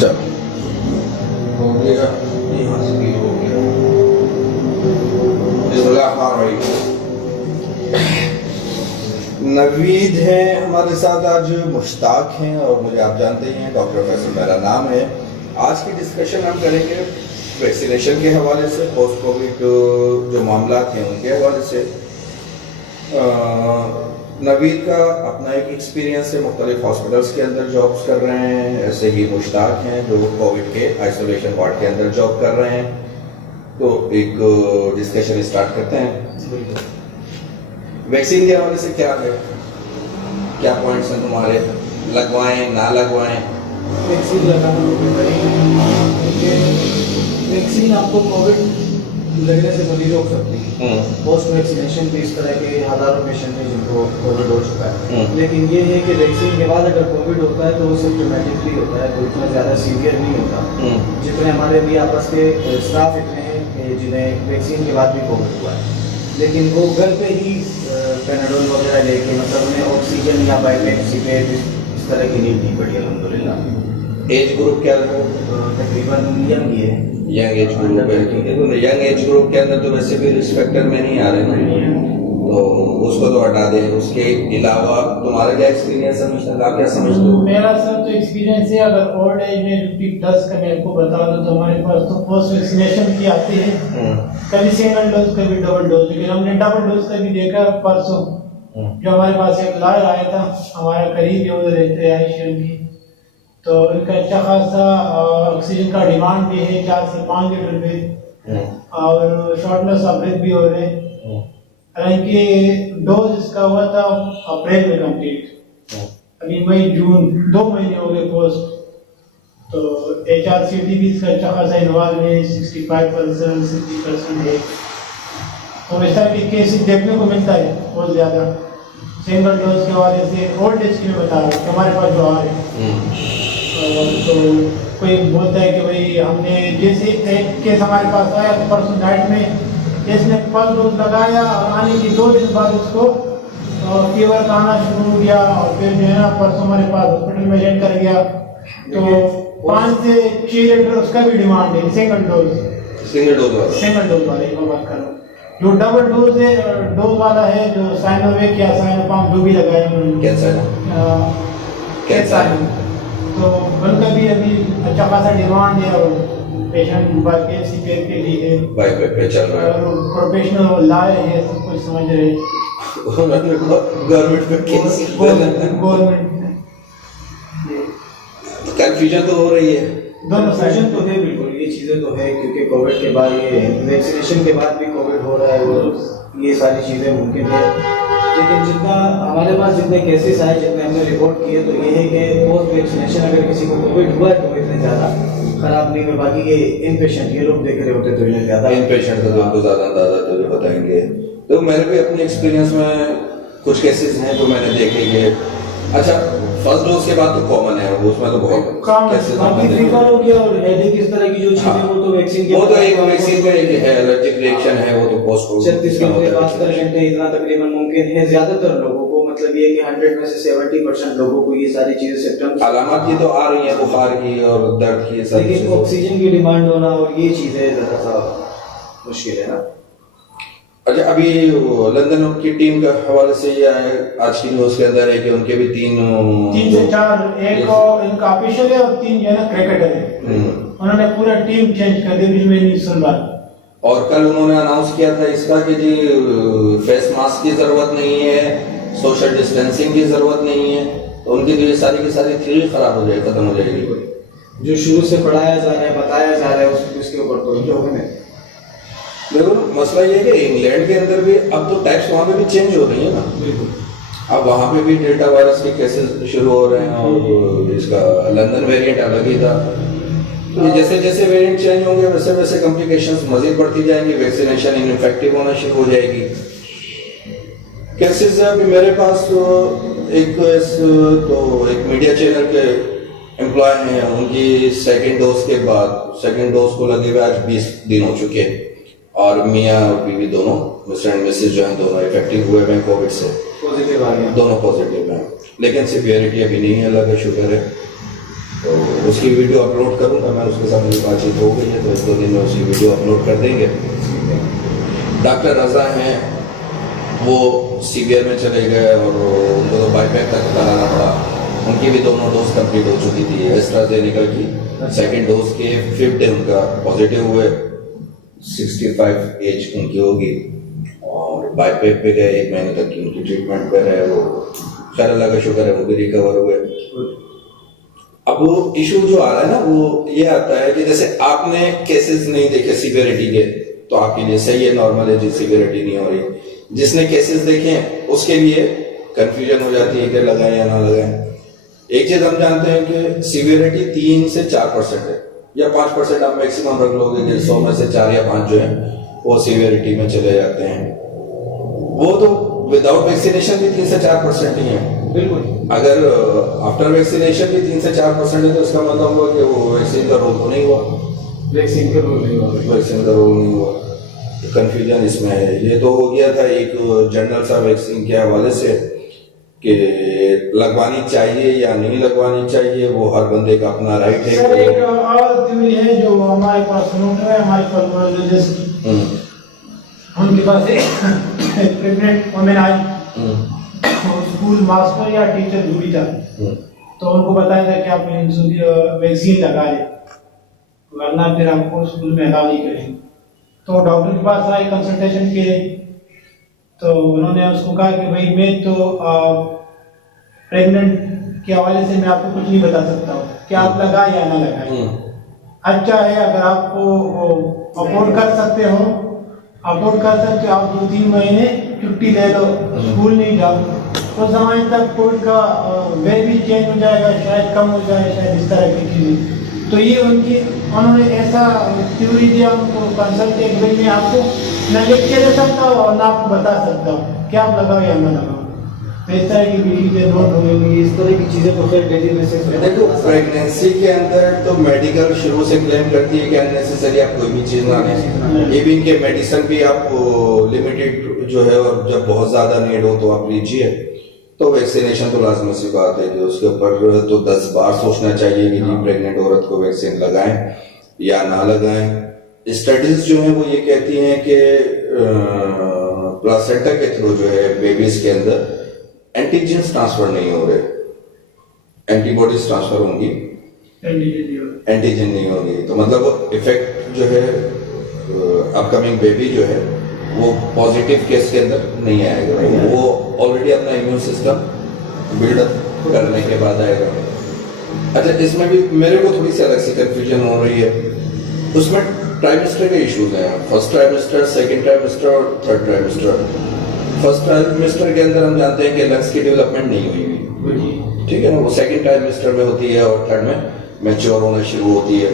चलो हो गया, यहाँ से भी हो गया। बिस्मिल्लाहिर्रहमानिर्रहीम। नवीद है हमारे साथ आज, मुश्ताक हैं और मुझे आप जानते ही हैं, डॉक्टर फैसल मेरा नाम है। आज की डिस्कशन हम करेंगे वैक्सीनेशन के हवाले से, पोस्ट कोविड जो मामला हैं उनके हवाले से। नवीद का अपना एक एक्सपीरियंस है, मुख्तलिफ हॉस्पिटल्स के अंदर जॉब्स कर रहे हैं। ऐसे ही मुश्ताक हैं जो कोविड के आइसोलेशन वार्ड के अंदर जॉब कर रहे हैं। तो एक डिस्कशन स्टार्ट करते हैं। वैक्सीन के हवाले से क्या है, क्या पॉइंट्स हैं तुम्हारे, लगवाएं ना लगवाएं? वैक्सीन लगाना वैक्सीन आपको कोविड लगने से नहीं रोक सकती। पोस्ट वैक्सीनेशन भी इस तरह के हजारों पेशेंट हैं जिनको कोविड हो चुका है, लेकिन ये है कि वैक्सीन के बाद अगर कोविड होता है तो वो सिम्टोमेटिकली होता है, तो इतना ज़्यादा सीवियर नहीं होता। जितने हमारे भी आपस के स्टाफ इतने हैं कि जिन्हें वैक्सीन के बाद भी कोविड हुआ है, लेकिन वो घर पे ही पेनाडोल वगैरह लेके, मतलब उन्हें ऑक्सीजन या बायोपेक्सी पे इस तरह की नींद नहीं पड़ी अल्हम्दुलिल्लाह। एज ग्रुप क्या है? तकरीबन यंग ही है, यंग एज ग्रुप है, ठीक है। तो यंग एज ग्रुप के अंदर तो वैसे भी रिस्क फैक्टर में नहीं आ रहे ना, तो उसको तो हटा दें। उसके अलावा तुम्हारा क्या एक्सपीरियंस है मुश्ताक, आप क्या समझते हो? मेरा सर तो एक्सपीरियंस है, अगर ओल्ड एज में 50+ का मैं आपको बता दूं तो हमारे पास तो पोस्ट वैक्सीनेशन की आती है, कभी सिंगल डोज कभी डबल डोज। लेकिन हमने डबल डोज का भी देखा परसों, जो हमारे पास एक लायर आया था, हमारा करीब है उधर रहते हैं आयशर की, तो इनका अच्छा खासा ऑक्सीजन का डिमांड भी है, 4 से 5 लीटर पे, और शॉर्टनेस ऑफ ब्रेथ भी हो रहे हैं। हालांकि डोज इसका हुआ था अप्रैल में कंप्लीट, अभी मई जून 2 महीने हो गए पोस्ट। तो HRCT भी इसका अच्छा खासा इन्वॉल्व है, 65% 60% है। तो इस तरह के केसेस देखने को मिलता है बहुत ज़्यादा सिंगल डोज के हवाले से। ओल्ड एज की मैं बता रहा हूँ हमारे पास जो आ रहे हैं, तो कोई बोलता है कि भाई हमने, जैसे एक केस हमारे पास आया तो परसों नाइट में इसने फर्स्ट डोज लगाया और आने की 2 दिन बाद उसको फीवर आना शुरू हो गया, और फिर जो है ना परसों हमारे पास हॉस्पिटल में एडमिट कर गया। तो 5 से 6 लीटर उसका भी डिमांड है, सिंगल डोज वाले की बात कर रहा हूँ। जो डबल डोज है, डोज वाला है, जो साइनोवेक या साइनोफार्म जो भी लगाए उन्होंने, कैंसर, तो उनका भी अभी अच्छा खासा डिमांड है, और पेशेंट बाईपेसी के लिए बाईपेप पे चल रहा है, और प्रोफेशनल लाए हैं, सब कुछ समझ रहे हैं। गवर्नमेंट में गवर्नमेंट कंफ्यूजन तो हो रही है, दोनों सेशन तो है, बिल्कुल ये चीज़ें तो है, क्योंकि कोविड के बाद ये वैक्सीनेशन के बाद भी कोविड हो रहा है, और ये सारी चीज़ें मुमकिन है। लेकिन जितना हमारे पास जितने केसेस आए, जितने हमने रिपोर्ट किए, तो ये है कि पोस्ट वैक्सीनेशन अगर किसी को कोविड हुआ है तो इतने ज़्यादा खराब नहीं हुए। बाकी ये इन पेशेंट ये लोग देख रहे होते तो इन्हें ज़्यादा इन पेशेंट का तो ज़्यादा अंदाजा तो बताएंगे। तो मेरे भी अपने एक्सपीरियंस में कुछ केसेस हैं जो मैंने देखे कि अच्छा फर्स्ट डोज के बाद तो कॉमन है, उसमें तो बहुत केसेस बाकी फीवर हो गया और हेडेक, इस तरह की जो चीजें वो तो वैक्सीन के, वो तो एक वैक्सीन का एक है, एलर्जिक रिएक्शन है, वो तो पोस्ट कोविड 36 घंटे 72 घंटे इतना तकरीबन मुमकिन है ज्यादातर लोगों को। मतलब ये कि 100 में से 70% लोगों को ये सारी चीजें सिम्टम्स, अलामत की तो आ रही है, बुखार की और दर्द की, लेकिन ऑक्सीजन की डिमांड होना और ये चीजें ज्यादा सा मुश्किल है ना। अच्छा, अभी लंदन की टीम का हवाले से ये है, आज की न्यूज़ के अंदर है कि उनके भी 3 से 4, एक इनका ऑफिशियल है और 3 जो है ना क्रिकेटर है। उन्होंने पूरा टीम चेंज कर दी बीच में नहीं सुन रहा। और कल उन्होंने अनाउंस किया था इसका कि जी फेस मास्क की जरूरत नहीं है, सोशल डिस्टेंसिंग की जरूरत नहीं है, तो उनकी तो ये सारी की सारी थ्योरी खराब हो जाएगी, खत्म हो जाएगी। जो शुरू से पढ़ाया जा रहा है, बताया जा रहा है, उसके ऊपर तो लोगों ने देखो मसला ये है कि इंग्लैंड के अंदर भी अब तो टैक्स वहाँ पे भी चेंज हो रही है ना, अब वहाँ पे भी डेल्टा वायरस के केसेस शुरू हो रहे हैं, और इसका लंदन वेरिएंट अलग ही था। तो जैसे जैसे वेरिएंट चेंज होंगे वैसे वैसे कॉम्प्लिकेशंस मजीद बढ़ती जाएंगी, वैक्सीनेशन इनइफेक्टिव होना शुरू हो जाएगी। केसेस अभी मेरे पास तो एक मीडिया चैनल के एम्प्लॉय हैं, उनकी सेकेंड डोज को लगे हुए आज 20 दिन हो चुके हैं, और मियाँ और बीवी दोनों, मिस्टर एंड मिसेज जो हैं, दोनों इफेक्टिव हुए हैं कोविड से, पॉजिटिव आ गया, दोनों पॉजिटिव हैं, लेकिन सिवियरिटी अभी नहीं है, लगा शुगर है। तो उसकी वीडियो अपलोड करूंगा मैं, उसके साथ मेरी बातचीत हो गई है, तो 1-2 दिन में उसकी वीडियो अपलोड कर देंगे। डॉक्टर रजा हैं, वो सीवियर में चले गए और उनको तो बाईपैक तक कराना पड़ा। उनकी भी दोनों डोज कंप्लीट हो चुकी थी एस्ट्राजेनेका की। सेकेंड डोज के 5th डे उनका पॉजिटिव हुए, 65 एज उनकी होगी और बाईपैक पे गए, 1 महीने तक की उनकी ट्रीटमेंट पे रहे। वो खैर अल्लाह का शुक्र है वो भी रिकवर हुए। अब वो इशू जो आ रहा है ना, वो ये आता है कि जैसे आपने केसेस नहीं देखे सीवियरिटी के, तो आपके लिए सही है, नॉर्मल है, जी सीवियरिटी नहीं हो रही। जिसने केसेस देखे हैं उसके लिए कंफ्यूजन हो जाती है कि लगाएं या ना लगाएं। एक चीज हम जानते हैं कि सीवियरिटी 3 से 4% है, या 5% आप मैक्सिमम रख लोगे कि 100 में से 4 या 5 जो है वो सीवियरिटी में चले जाते हैं। वो तो विदाउट वैक्सीनेशन भी 3 से 4% ही है। बिल्कुल। अगर आफ्टर वैक्सीनेशन भी 3 से 4% है, तो इसका मतलब हुआ कि वो वैक्सीन का रोल तो नहीं हुआ, वैक्सीन का रोल नहीं हुआ, वैक्सीन का रोल नहीं हुआ। तो कंफ्यूजन इसमें है। ये तो हो गया था एक जनरल सा वैक्सीन के हवाले से कि लगवानी चाहिए या नहीं लगवानी चाहिए, वो हर बंदे का अपना राइट है। सर एक और थ्योरी है जो हमारे पास नोट है, हमारे पल्मोनोलॉजिस्ट, उनके पास एक pregnant women I, school master या टीचर दूरी था, तो उनको बताया था कि आप वैक्सीन लगा लें वरना फिर आपको स्कूल में अलाउ नहीं करेंगे। तो डॉक्टर के पास आए, कंसल्टेशन किए, तो उन्होंने उसको कहा कि भाई मैं तो प्रेग्नेंट के हवाले से मैं आपको कुछ नहीं बता सकता हूँ कि आप लगाए या ना लगाए। अच्छा है अगर आपको अफोर्ड कर सकते हो, आप 2-3 महीने छुट्टी ले लो, स्कूल नहीं जाओ, तो समय तक कोविड का वे भी चेंज हो जाएगा, शायद कम हो जाए, शायद इस तरह की चीज़ें। तो ये उन्होंने ऐसा थ्योरी दिया उनको कंसल्ट के भाई मैं आपको न लिख के दे सकता हूँ और ना आपको बता सकता हूँ कि आप लगाओ या ना लगाओ। तो इस तरह की भी चीज़ें नोट हो गई, इस तरह की चीज़ें तो फिर डेली बेसिस पे। देखो प्रेगनेंसी के अंदर तो मेडिकल शुरू से क्लेम करती है कि अननेसेसरी आप कोई भी चीज ना लें, इवन के मेडिसिन भी आप लिमिटेड जो है, और जब बहुत ज्यादा नीड हो तो आप लीजिए। तो वैक्सीनेशन तो लाजमी सी बात है कि उसके ऊपर तो 10 बार सोचना चाहिए कि प्रेग्नेंट औरत को वैक्सीन लगाएं या ना लगाएं। स्टडीज जो है वो ये कहती हैं कि प्लासेंटा के थ्रू जो है बेबीज के अंदर एंटीजेंस ट्रांसफर नहीं हो रहे, एंटीबॉडीज ट्रांसफर होंगी, एंटीजन नहीं होगी। तो मतलब इफेक्ट जो है अपकमिंग बेबी जो है वो पॉजिटिव केस के अंदर नहीं आएगा, वो ऑलरेडी अपना इम्यून सिस्टम बिल्डअप करने के बाद आएगा। अच्छा, इसमें भी मेरे को थोड़ी सी अलग सी कंफ्यूजन हो रही है। उसमें ट्राइमेस्टर के इश्यूज हैं, फर्स्ट ट्राइमेस्टर, सेकंड ट्राइमेस्टर और थर्ड ट्राइमेस्टर। फर्स्ट ट्राइमेस्टर के अंदर हम जानते हैं कि लंग्स की डेवलपमेंट नहीं हुई हुई, ठीक है ना, वो सेकंड ट्राइमेस्टर में होती है और थर्ड में मैच्योर होना शुरू होती है।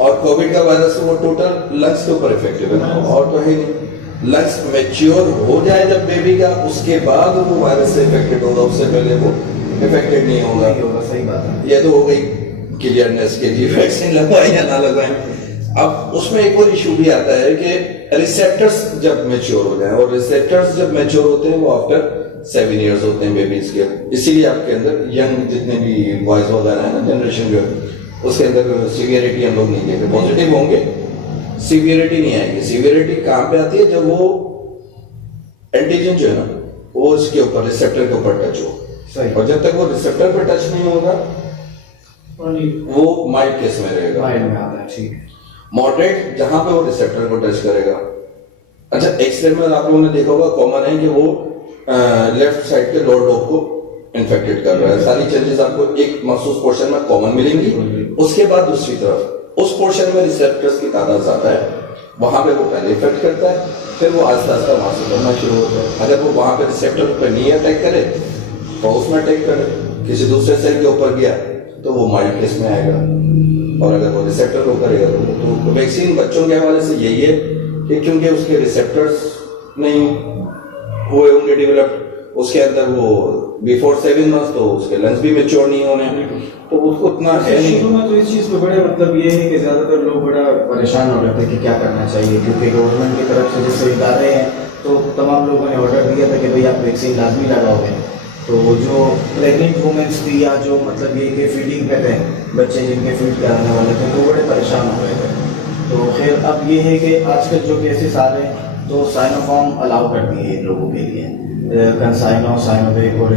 और कोविड का वायरस वो टोटल लंग्स के ऊपर इफेक्टिव है ना, और तो है नहीं। लंग्स मैच्योर हो जाए जब बेबी का, उसके बाद वो वायरस से इफेक्टेड होगा, उससे पहले वो इफेक्टेड नहीं होगा। सही बात है। ये तो हो गई क्लियरनेस के जी वैक्सीन लगवाएं या ना लगवाएं। अब उसमें एक और इशू भी आता है कि रिसेप्टर्स जब मैच्योर हो जाएं, और रिसेप्टर्स जब मैच्योर होते हैं वो आफ्टर 7 इयर्स होते हैं बेबीज के। इसीलिए आपके अंदर यंग जितने भी बॉयज वगैरह है ना, जनरेशन जो है, उसके अंदर सीवियरिटी हम लोग नहीं देखे, पॉजिटिव होंगे, सीवियरिटी नहीं आएगी। सीवियरिटी कहां पे आती है? जब वो एंटीजन जो है ना वो इसके ऊपर रिसेप्टर के ऊपर टच हो, और जब तक वो रिसेप्टर पे टच नहीं होगा वो माइल्ड केस में रहेगा, माइल्ड में आता है, ठीक है। मॉडरेट जहां पे वो रिसेप्टर को टच करेगा। अच्छा, एक्सरे में आप लोगों ने देखा होगा, कॉमन है कि वो लेफ्ट साइड के लोअर लोब को इन्फेक्टेड कर रहा है। सारी चेंजेस आपको एक मखसूस पोर्शन में कॉमन मिलेंगी, उसके बाद दूसरी तरफ उस पोर्शन में रिसेप्टर्स की तादाद ज्यादा है, वहां पे वो पहले इफेक्ट करता है, फिर वो आस्ता आस्ता वहां से बढ़ना शुरू होता है। अगर वो वहां पे रिसेप्टर पर नहीं अटैक करे तो उसमें अटैक करे, किसी दूसरे सेल के ऊपर गया तो वो माइल्ड केस में आएगा, और अगर वो रिसेप्टर को करेगा तो वैक्सीन बच्चों के हवाले से यही है कि क्योंकि उसके रिसेप्टर्स नहीं हुए होंगे डेवलप, उसके अंदर वो बिफोर 7 मंथ्स, तो उसके लंग्स भी मैच्योर नहीं होने, तो उसको उतना है नहीं। शुरू में तो इस चीज पे बड़े मतलब ये है कि ज्यादातर लोग बड़ा परेशान हो रहे थे कि क्या करना चाहिए, क्योंकि गवर्नमेंट की तरफ से जैसे इदारे हैं तो तमाम लोगों ने ऑर्डर दिया था कि भाई आप वैक्सीन लाजमी लगाओगे, तो जो प्रेग्नेंट वुमेन्स थी या जो मतलब ये कि फीडिंग पे थे बच्चे जिनके फीड कराने वाले थे वो बड़े परेशान हो गए थे। तो फिर अब ये है कि आजकल जो केसेस आ रहे हैं तो साइनोफार्म अलाउ कर दिए इन लोगों के लिए, कंसाइनो साइनोवेक और